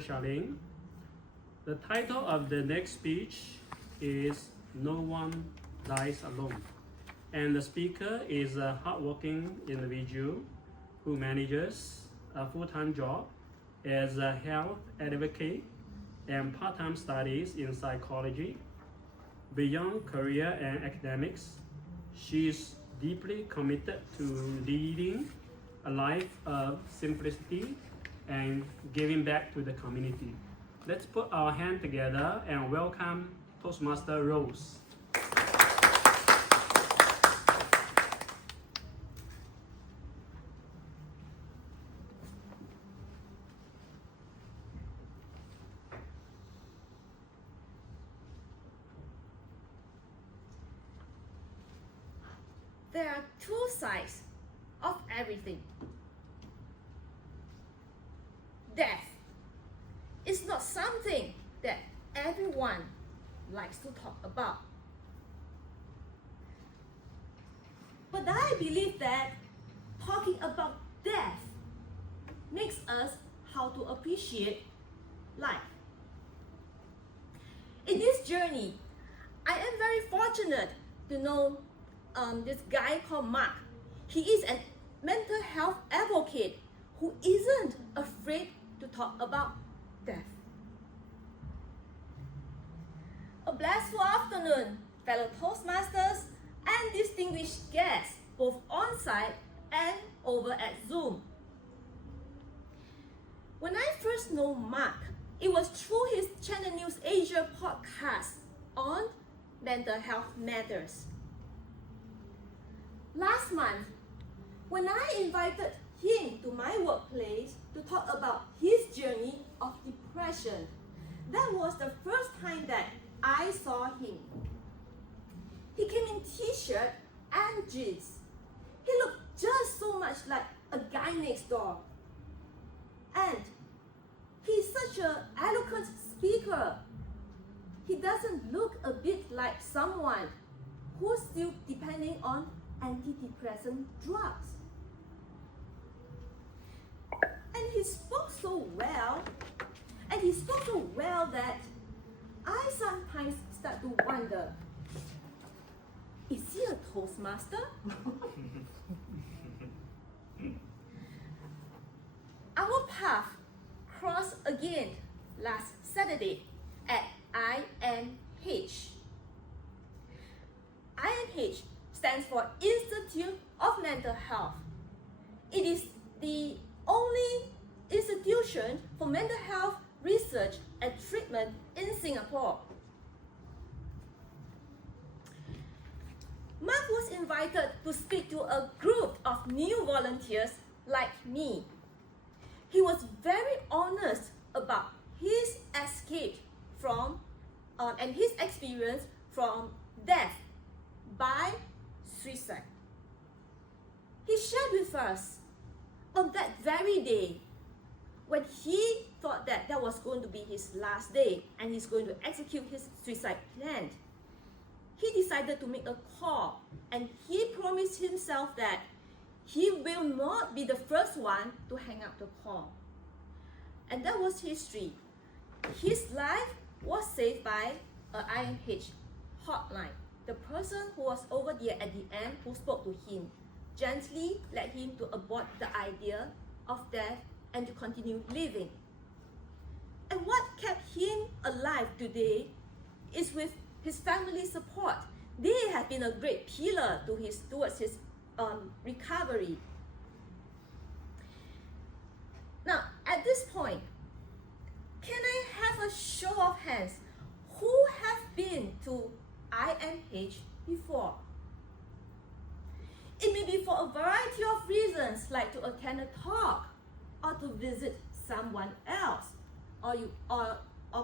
Charlene. The title of the next speech is No One Dies Alone. And the speaker is a hardworking individual who manages a full-time job as a health advocate and part-time studies in psychology. Beyond career and academics, she is deeply committed to leading a life of simplicity and giving back to the community. Let's put our hand together and welcome Toastmaster Rose. There are two sides of everything. Death is not something that everyone likes to talk about. But I believe that talking about death makes us how to appreciate life. In this journey, I am very fortunate to know this guy called Mark. He is a mental health advocate who isn't afraid to talk about death. A blissful afternoon, fellow Toastmasters and distinguished guests, both on-site and over at Zoom. When I first know Mark, it was through his Channel News Asia podcast on mental health matters. Last month, when I invited him to my workplace to talk about his journey of depression, that was the first time that I saw him. He came in t-shirt and jeans. He looked just so much like a guy next door. And he's such an eloquent speaker. He doesn't look a bit like someone who's still depending on antidepressant drugs. And he spoke so well, that I sometimes start to wonder, is he a Toastmaster? Our path crossed again last Saturday at IMH. IMH stands for Institute of Mental Health. It is the only institution for mental health research and treatment in Singapore. Mark was invited to speak to a group of new volunteers like me. He was very honest about his escape from and his experience from death by suicide. He shared with us on that very day when he thought that was going to be his last day and he's going to execute his suicide plan. He decided to make a call and he promised himself that he will not be the first one to hang up the call. And that was history. His life was saved by a IMH hotline. The person who was over there at the end who spoke to him gently led him to abort the idea of death and to continue living. And what kept him alive today is with his family's support. They have been a great pillar towards his recovery. Now, at this point, can I have a show of hands who have been to IMH before? It may be for a variety of reasons, like to attend a talk or to visit someone else, or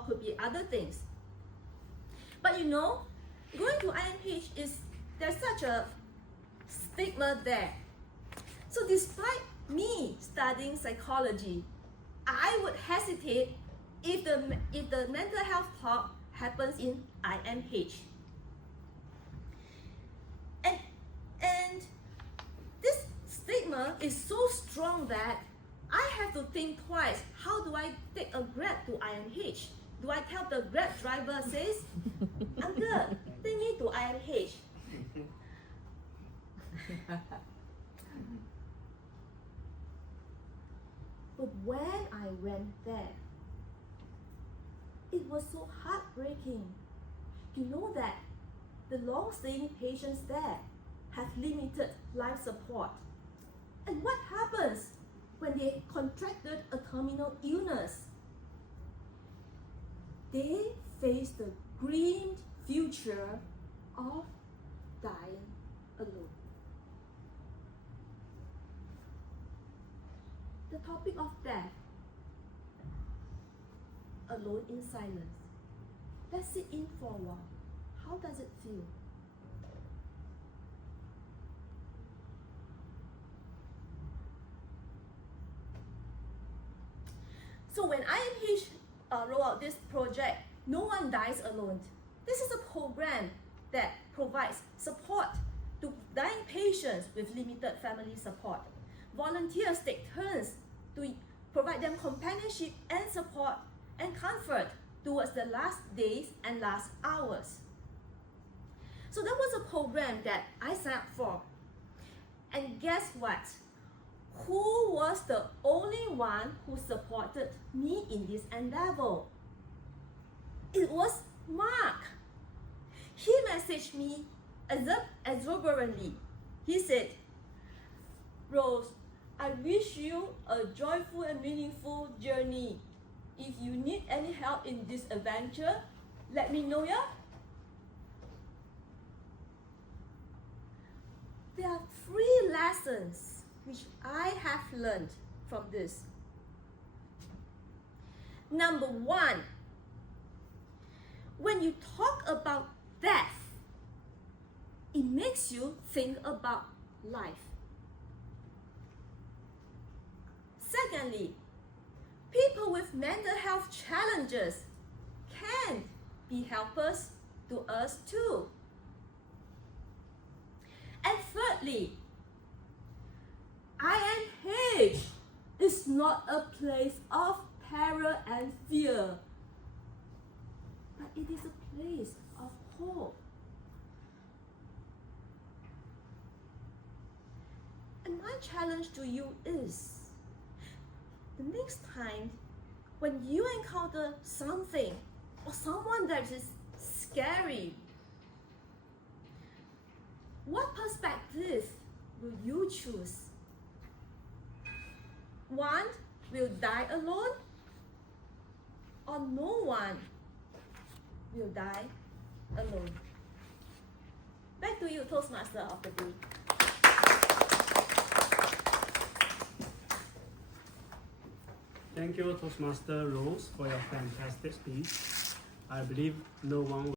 could be other things. But you know, going to IMH there's such a stigma there. So despite me studying psychology, I would hesitate if the mental health talk happens in IMH. And this stigma is so strong that I have to think twice. How do I take a Grab to INH? Do I tell the Grab driver, says, Uncle, take me to INH? But when I went there, it was so heartbreaking. You know that the long-staying patients there have limited life support. And what happens when they contracted a terminal illness? They face the grim future of dying alone. The topic of death, alone in silence. Let's sit in for a while. How does it feel? So when INH roll out this project, No One Dies Alone. This is a program that provides support to dying patients with limited family support. Volunteers take turns to provide them companionship and support and comfort towards the last days and last hours. So that was a program that I signed up for. And guess what? Who was the only one who supported me in this endeavor? It was Mark. He messaged me exuberantly. He said, Rose, I wish you a joyful and meaningful journey. If you need any help in this adventure, let me know, yeah? There are 3 lessons which I have learned from this. Number 1, when you talk about death, it makes you think about life. Secondly, people with mental health challenges can be helpers to us too. And thirdly, INH is not a place of terror and fear, but it is a place of hope. And my challenge to you is, the next time when you encounter something or someone that is scary, what perspective will you choose? One will die alone, or no one will die alone? Back to you, Toastmaster of the day. Thank you, Toastmaster Rose, for your fantastic speech. I believe no one